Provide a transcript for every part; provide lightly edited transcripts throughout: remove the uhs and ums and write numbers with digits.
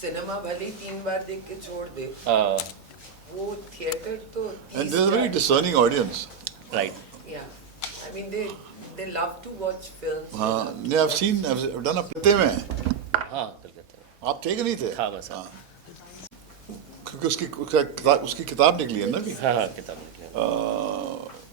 Cinema भले ही 3 बार देख के छोड़ दे, वो थिएटर तो And there's a very discerning audience. Right. yeah, I mean they love to watch films. हाँ, नहीं I've done अपने में. हाँ कलकत्ता में. आप थे कि नहीं थे? हाँ बस. हाँ क्योंकि उसकी किताब निकली है ना अभी. हाँ किताब निकली.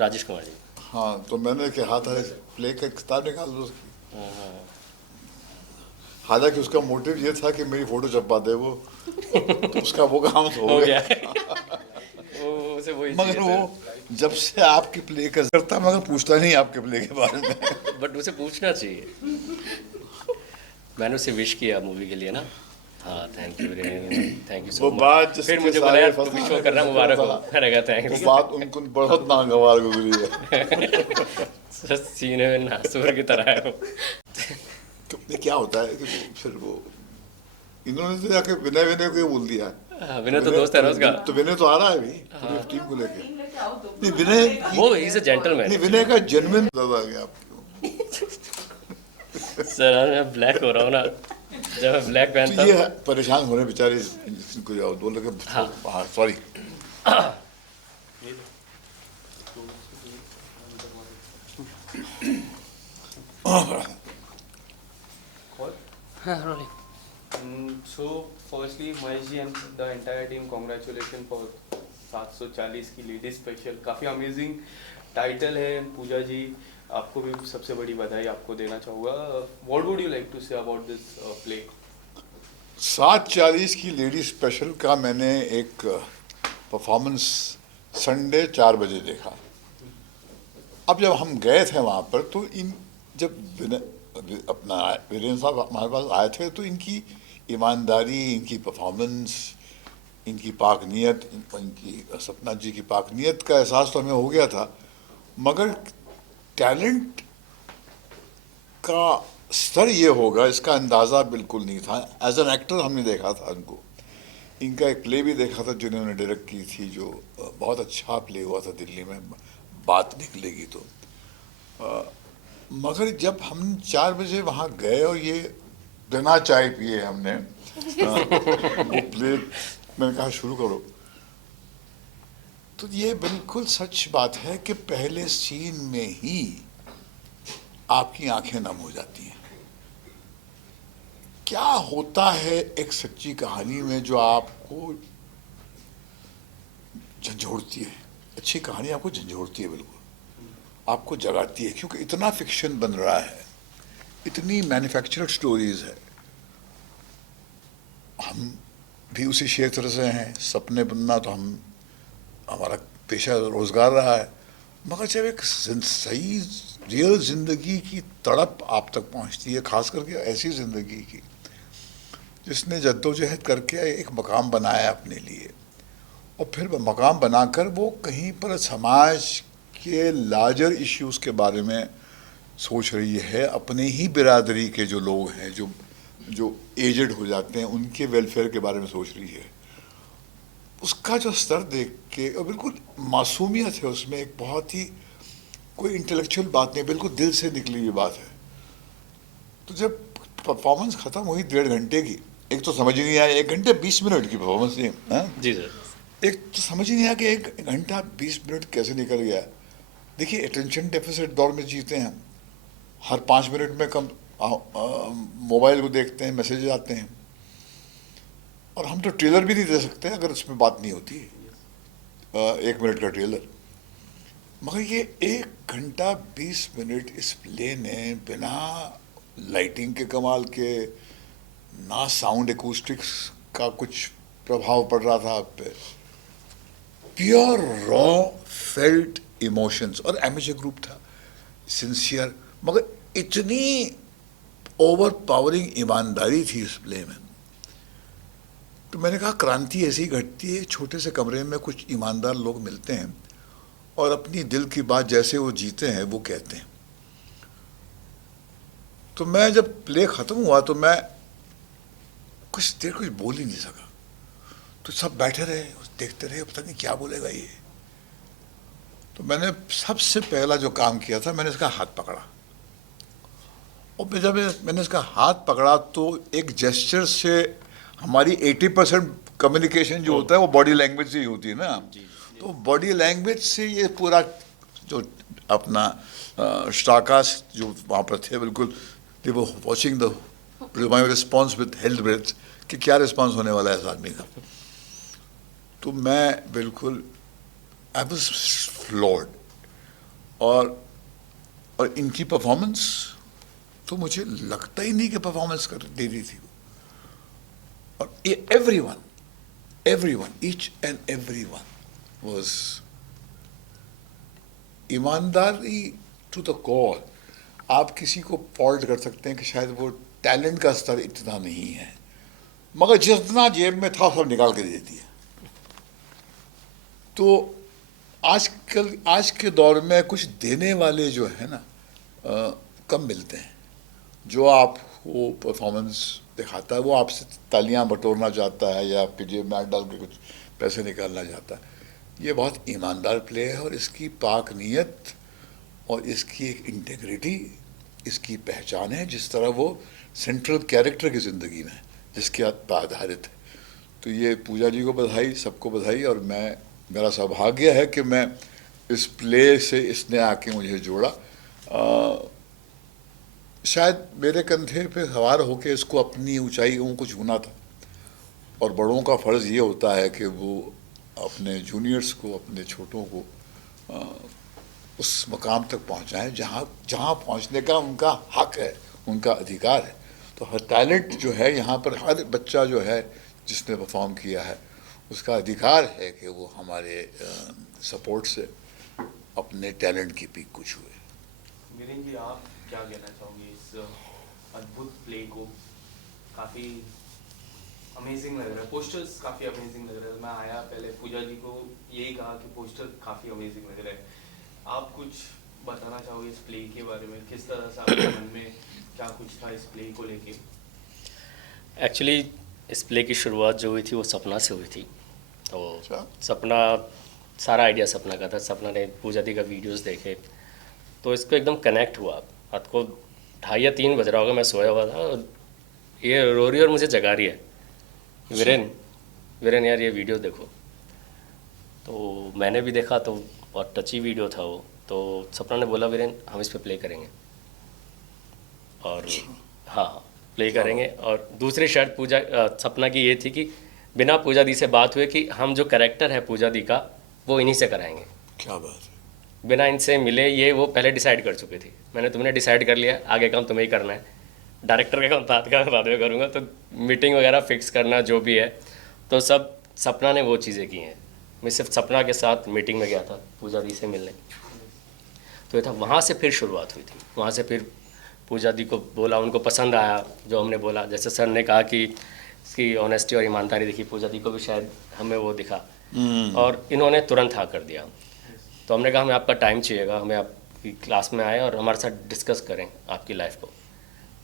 राजेश कुमार जी. हाँ, तो मैंने कहा था प्ले का किताब निकाल दो उसकी. हालांकि उसका मोटिव ये था कि मेरी फोटो छपवा दे वो, तो उसका वो काम हो गया. उसे वही मगर वो जब से आपके प्ले का करता मगर पूछता नहीं आपके प्ले के बारे में. बट उसे पूछना चाहिए. मैंने उसे विश किया मूवी के लिए ना. हाँ थैंक यू सो मच. फिर मुझे बोला तुम शो करना मुबारक हो. मैंने कहा थैंक यू. बात उनको बहुत नागवार गुजरी है. सीने में नासूर की तरह है वो. तो क्या होता है कि फिर वो इन्होंने तो जाके विनय को बोल दिया. विनय तो दोस्त है ना उसका. तो विनय तो आ रहा है अभी पूरी टीम को लेके. नहीं विनय वो ही इज अ जेंटलमैन. नहीं विनय का जेन्युइन दादा आ गया आपको. सर मैं ब्लैक हो रहा हूँ ना. जब मैं ब्लैक पहनता तो ये परेशान हो रहे बेचारे इनको जाओ बोल लगे. हाँ sorry. So firstly Mahesh ji and the entire team congratulations for 740 की लेडीज स्पेशल. काफ़ी अमेजिंग टाइटल है. पूजा जी आपको भी सबसे बड़ी बधाई आपको देना चाहूँगा. What would you like to say about this play? 7:40 की लेडी स्पेशल का मैंने एक परफॉर्मेंस संडे 4 बजे देखा. अब जब हम गए थे वहाँ पर तो जब अपना वीरेंद्र साहब हमारे पास आए थे तो इनकी ईमानदारी, इनकी परफॉर्मेंस, इनकी पाक नीयत, इनकी सपना जी की पाक नीयत का एहसास तो हमें हो गया था. मगर टैलेंट का स्तर ये होगा इसका अंदाज़ा बिल्कुल नहीं था. एज एन एक्टर हमने देखा था उनको. इनका एक प्ले भी देखा था जिन्होंने डायरेक्ट की थी जो बहुत अच्छा प्ले हुआ था दिल्ली में, बात निकलेगी तो. मगर जब हम 4 बजे वहाँ गए और ये बिना चाय पिए हमने वो प्ले मैंने कहा शुरू करो, तो ये बिल्कुल सच बात है कि पहले सीन में ही आपकी आंखें नम हो जाती हैं. क्या होता है एक सच्ची कहानी में जो आपको झंझोड़ती है. अच्छी कहानी आपको झंझोड़ती है, बिल्कुल आपको जगाती है. क्योंकि इतना फिक्शन बन रहा है, इतनी मैन्युफैक्चर्ड स्टोरीज है. हम भी उसी क्षेत्र से हैं. सपने बुनना तो हमारा पेशा रोजगार रहा है. मगर जब एक सही रियल जिंदगी की तड़प आप तक पहुंचती है, खास करके ऐसी जिंदगी की जिसने जद्दोजहद करके एक मकाम बनाया अपने लिए, और फिर मकाम बनाकर वो कहीं पर समाज के लार्जर इश्यूज़ के बारे में सोच रही है. अपने ही बिरादरी के जो लोग हैं, जो एजड हो जाते हैं, उनके वेलफेयर के बारे में सोच रही है. उसका जो स्तर देख के, और बिल्कुल मासूमियत है उसमें, एक बहुत ही कोई इंटेलेक्चुअल बात नहीं, बिल्कुल दिल से निकली हुई बात है. तो जब परफॉर्मेंस ख़त्म हुई 1.5 घंटे की, एक तो समझ ही नहीं आया 1 घंटे 20 मिनट की परफॉर्मेंस थी. जी सर. एक तो समझ ही नहीं आया कि 1 घंटा 20 मिनट कैसे निकल गया. देखिए अटेंशन डेफिसिट दौर में जीते हैं. हर 5 मिनट में कम मोबाइल को देखते हैं, मैसेज आते हैं, और हम तो ट्रेलर भी नहीं दे सकते अगर उसमें बात नहीं होती. 1 मिनट का ट्रेलर. मगर ये 1 घंटा 20 मिनट इस प्ले ने बिना लाइटिंग के कमाल के, ना साउंड एकूस्टिक्स का कुछ प्रभाव पड़ रहा था आप पे, प्योर रॉ फेल्ट इमोशंस. और एमेचर ग्रुप था, सिंसियर, मगर इतनी ओवर पावरिंग ईमानदारी थी इस प्ले में. तो मैंने कहा क्रांति ऐसी घटती है, छोटे से कमरे में कुछ ईमानदार लोग मिलते हैं और अपनी दिल की बात जैसे वो जीते हैं वो कहते हैं. तो मैं जब प्ले ख़त्म हुआ तो मैं कुछ देर कुछ बोल ही नहीं सका. तो सब बैठे रहे, देखते रहे, पता नहीं क्या बोलेगा ये. तो मैंने सबसे पहला जो काम किया था, मैंने इसका हाथ पकड़ा. और जब मैंने इसका हाथ पकड़ा तो एक जेस्चर से हमारी 80% कम्युनिकेशन जो होता है वो बॉडी लैंग्वेज से ही होती है ना। तो बॉडी लैंग्वेज से ये पूरा जो अपना स्टाकास जो वहाँ पर थे, बिल्कुल दे वो watching the my response with held breath कि क्या रिस्पॉन्स होने वाला है इस आदमी का। तो मैं बिल्कुल आई वाज फ्लॉर्ड। और इनकी परफॉर्मेंस तो मुझे लगता ही नहीं कि परफॉर्मेंस कर दे रही थी। और everyone, each and everyone was ईमानदारी टू द कोर। आप किसी को फॉल्ट कर सकते हैं कि शायद वो टैलेंट का स्तर इतना नहीं है, मगर जितना जेब में था सब निकाल के दे देती है। तो आज के दौर में कुछ देने वाले जो है ना कम मिलते हैं। जो आपको परफॉर्मेंस दिखाता है वो आपसे तालियां बटोरना चाहता है या आपकी जेब में हाथ डाल के कुछ पैसे निकालना चाहता है। ये बहुत ईमानदार प्ले है और इसकी पाक नीयत और इसकी एक इंटेग्रिटी इसकी पहचान है, जिस तरह वो सेंट्रल कैरेक्टर की ज़िंदगी में जिसके पर आधारित है। तो ये पूजा जी को बधाई, सबको बधाई। और मेरा सौभाग्य है कि मैं इस प्ले से इसने आके मुझे जोड़ा। शायद मेरे कंधे पे सवार होके इसको अपनी ऊंचाइयों को छूना था। और बड़ों का फ़र्ज़ ये होता है कि वो अपने जूनियर्स को, अपने छोटों को उस मकाम तक पहुंचाएं जहां पहुंचने का उनका हक है, उनका अधिकार है। तो हर टैलेंट जो है यहाँ पर, हर बच्चा जो है जिसने परफॉर्म किया है उसका अधिकार है कि वो हमारे सपोर्ट से अपने टैलेंट की पीक को छुए। वीरेन जी, आप क्या कहना चाहोगे इस अद्भुत प्ले को? काफ़ी अमेजिंग लग रहा है, पोस्टर्स काफ़ी अमेजिंग लग रहा है। मैं आया पहले पूजा जी को यही कहा कि पोस्टर काफ़ी अमेजिंग लग रहा है। आप कुछ बताना चाहोगे इस प्ले के बारे में? किस तरह से आपके मन में क्या कुछ था इस प्ले को लेके? एक्चुअली इस प्ले की शुरुआत जो हुई थी वो सपना से हुई थी। तो सपना, सारा आइडिया सपना का था। सपना ने पूजा दी का वीडियोस देखे तो इसको एकदम कनेक्ट हुआ। रात को 2:30 या 3 बज रहा होगा, मैं सोया हुआ था, ये रो रही और मुझे जगा रही है, वीरेन यार ये वीडियो देखो। तो मैंने भी देखा तो बहुत टची वीडियो था वो। तो सपना ने बोला वीरेन हम इस पे प्ले करेंगे, और हाँ प्ले करेंगे। और दूसरी शर्त सपना की ये थी कि बिना पूजा दी से बात हुए कि हम जो कैरेक्टर है पूजा दी का वो इन्हीं से कराएंगे। क्या बात है। बिना इनसे मिले, ये वो पहले डिसाइड कर चुकी थी। तुमने डिसाइड कर लिया, आगे काम तुम्हें ही करना है, डायरेक्टर का काम बाद में करूँगा। तो मीटिंग वगैरह फिक्स करना जो भी है तो सब सपना ने वो चीज़ें की हैं। मैं सिर्फ सपना के साथ मीटिंग में गया था पूजा दी से मिलने। तो ये था, वहाँ से फिर शुरुआत हुई थी। वहाँ से फिर पूजा दी को बोला, उनको पसंद आया जो हमने बोला। जैसे सर ने कहा कि इसकी ऑनेस्टी और ईमानदारी दिखी, पूजा दी को भी शायद हमें वो दिखा। और इन्होंने तुरंत हाँ कर दिया। तो हमने कहा हमें आपका टाइम चाहिएगा, हमें आपकी क्लास में आए और हमारे साथ डिस्कस करें आपकी लाइफ को।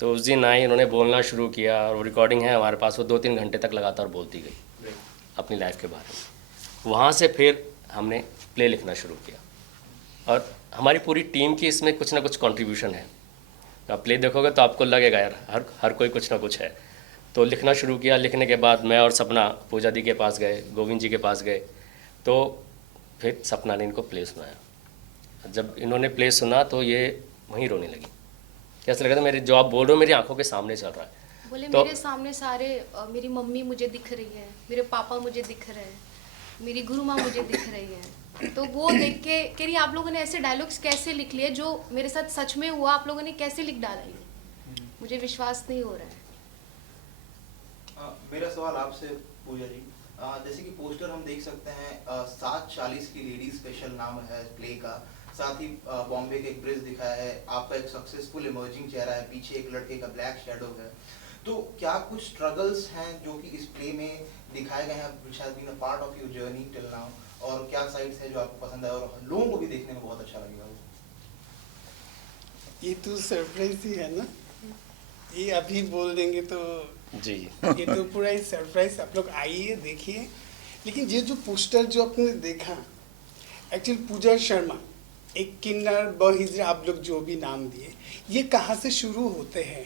तो उस दिन आए, इन्होंने बोलना शुरू किया और वो रिकॉर्डिंग है हमारे पास। वो 2-3 घंटे तक लगातार बोलती गई अपनी लाइफ के बारे में। वहाँ से फिर हमने प्ले लिखना शुरू किया और हमारी पूरी टीम की इसमें कुछ ना कुछ कंट्रीब्यूशन है। आप प्ले देखोगे तो आपको लगेगा यार हर कोई कुछ ना कुछ है। तो लिखना शुरू किया। लिखने के बाद मैं और सपना पूजा दी के पास गए, गोविंद जी के पास गए। तो फिर सपना ने इनको प्ले सुनाया। जब इन्होंने प्ले सुना तो ये वहीं रोने लगी। कैसा लगा था, मेरे जो आप बोल रहे हो मेरी आंखों के सामने चल रहा है। बोले तो मेरे सामने सारे मेरी मम्मी मुझे दिख रही है, मेरे पापा मुझे दिख रहे हैं, मेरी गुरु माँ मुझे दिख रही है। तो वो देख के कह रही आप लोगों ने ऐसे डायलॉग्स कैसे लिख लिए जो मेरे साथ सच में हुआ, आप लोगों ने कैसे लिख डाला ये, मुझे विश्वास नहीं हो रहा है। मेरा सवाल आपसे पूजा जी, जैसे कि पोस्टर हम देख सकते हैं 740 की लेडी स्पेशल नाम है प्ले का, साथ ही बॉम्बे के एक ब्रिज दिखाया है, आपका एक सक्सेसफुल इमर्जिंग चेहरा है, पीछे एक लड़के का ब्लैक शैडो है। तो क्या कुछ स्ट्रगल्स हैं जो कि इस प्ले में दिखाए गए हैं, which has been a part of your journey till now, और क्या साइड्स है जो आपको पसंद है और लोगों को भी देखने में बहुत अच्छा लगेगा? ये तो सरप्राइज ही है ना, ये अभी बोल देंगे तो जी ये तो पूरा ही सरप्राइज। आप लोग आइए देखिए। लेकिन ये जो पोस्टर जो आपने देखा, एक्चुअली पूजा शर्मा, एक किन्नर बहिजरा, आप लोग जो भी नाम दिए, ये कहाँ से शुरू होते हैं।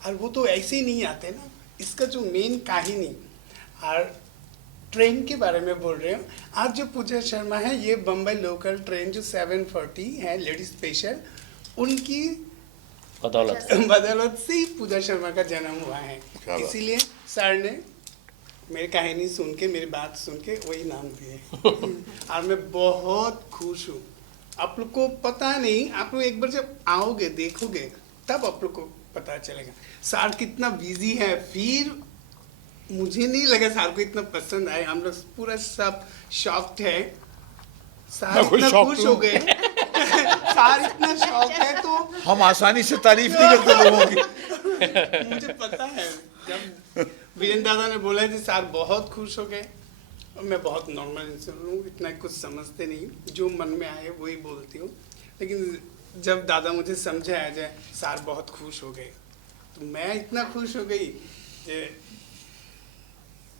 और वो तो ऐसे ही नहीं आते ना, इसका जो मेन कहानी और ट्रेन के बारे में बोल रहे हो। आज जो पूजा शर्मा है, ये बम्बई लोकल ट्रेन जो 740 है लेडीज स्पेशल, उनकी बदौलत से ही पूजा शर्मा का जन्म हुआ है। क्या बात। इसीलिए सर ने मेरी कहानी सुन के, मेरी बात सुन के वही नाम दिए। और मैं बहुत खुश हूँ। आप लोग को पता नहीं, आप लोग एक बार जब आओगे देखोगे तब आप लोग को पता चलेगा सर कितना बिजी है। फिर मुझे नहीं लगा सर को इतना पसंद आए। हम लोग पूरा सब शॉक्ड है। सर मैं खुद इतना shocked खुश हो हूँ। गए। सर इतना शौक है तो हम आसानी से तारीफ नहीं करते लोगों की। मुझे पता है। जब वीरेंद्र दादा ने बोला कि सर बहुत खुश हो गए, और मैं बहुत नॉर्मल इंसान हूँ, इतना कुछ समझते नहीं, जो मन में आए वही बोलती हूँ। लेकिन जब दादा मुझे समझाया जाए सर बहुत खुश हो गए, तो मैं इतना खुश हो गई कि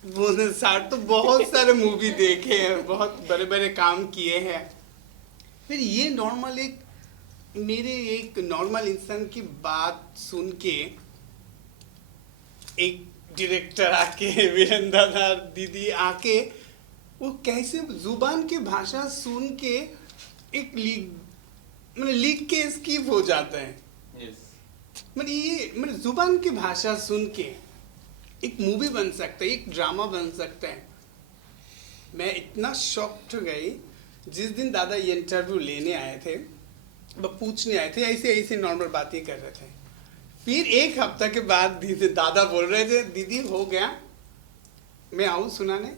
बोले सर तो बहुत सारे मूवी देखे हैं, बहुत बड़े बड़े काम किए हैं। फिर ये नॉर्मल एक नॉर्मल इंसान की बात सुन के एक डायरेक्टर आके, वीरेंद्र दादा दीदी आके, वो कैसे जुबान की भाषा सुन के एक लिख के स्किप हो जाता है। ये जुबान की भाषा सुन के एक मूवी बन सकता है, एक ड्रामा बन सकता है। मैं इतना शॉक्ड हो गई जिस दिन दादा ये इंटरव्यू लेने आए थे, वो पूछने आए थे, ऐसे ऐसे नॉर्मल बातें कर रहे थे। फिर एक हफ्ता के बाद दीदी दादा बोल रहे थे दीदी हो गया, मैं आऊँ सुनाने।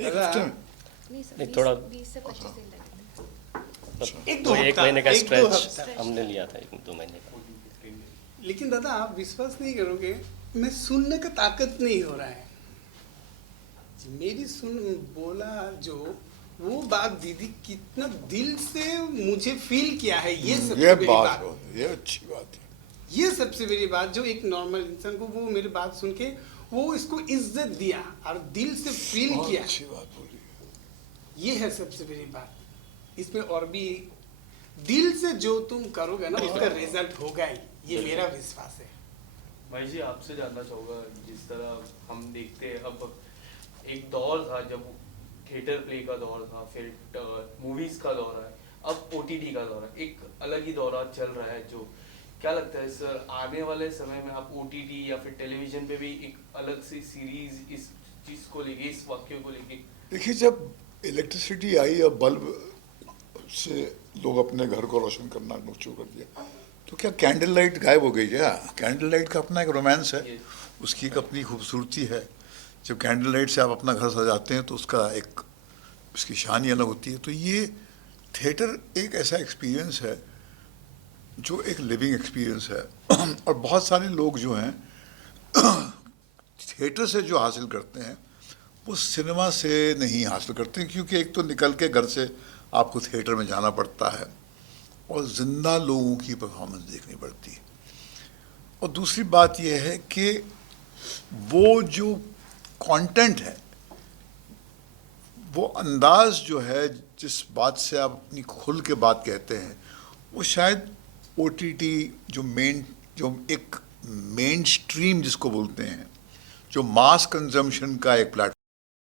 नहीं सर, नहीं, थोड़ा- 20 से 25 दिन लगेंगे। एक दो वो एक हफ्ता, महीने का एक दो स्ट्रेच हफ्ता। हमने लिया था, 1-2 महीने का। लेकिन दादा आप विश्वास नहीं करोगे, मैं सुनने का ताकत नहीं हो रहा है। मेरी सुन बोला जो वो बात दीदी कितना दिल से मुझे फील किया है, ये सबसे ये बड़ी बात बात। हो, ये अच्छी बात है। ये सबसे बड़ी बात, जो एक नॉर्मल इंसान को वो मेरी बात सुन के वो इसको इज्जत दिया और दिल से फील बहुत किया, अच्छी बात बोली। ये है सबसे बड़ी बात। इसमें और भी दिल से जो तुम करोगे ना उसका रिजल्ट होगा ही, ये मेरा विश्वास है। भाई जी आपसे जानना चाहूँगा, जिस तरह हम देखते हैं, अब एक दौर था जब थिएटर प्ले का दौर था, फिर मूवीज का दौर है, अब ओटीटी का दौर है, एक अलग ही दौर चल रहा है। जो क्या लगता है सर, आने वाले समय में आप ओटीटी या फिर टेलीविजन पे भी एक अलग सी सीरीज इस चीज को लेके, इस वाक्य को लेके? देखिए, जब इलेक्ट्रिसिटी आई और बल्ब से लोग अपने घर को रोशन करना शुरू कर दिया, तो क्या कैंडल लाइट गायब हो गई? क्या कैंडल लाइट का अपना एक रोमांस है, उसकी एक अपनी खूबसूरती है। जब कैंडल लाइट से आप अपना घर सजाते हैं तो उसका एक उसकी शान ही अलग होती है। तो ये थिएटर एक ऐसा एक्सपीरियंस है जो एक लिविंग एक्सपीरियंस है। और बहुत सारे लोग जो हैं थिएटर से जो हासिल करते हैं वो सिनेमा से नहीं हासिल करते हैं, क्योंकि एक तो निकल के घर से आपको थिएटर में जाना पड़ता है और ज़िंदा लोगों की परफॉर्मेंस देखनी पड़ती है। और दूसरी बात यह है कि वो जो कंटेंट है, वो अंदाज जो है, जिस बात से आप अपनी खुल के बात कहते हैं, वो शायद ओटीटी जो एक मेन स्ट्रीम जिसको बोलते हैं, जो मास कंजम्पशन का एक प्लेटफॉर्म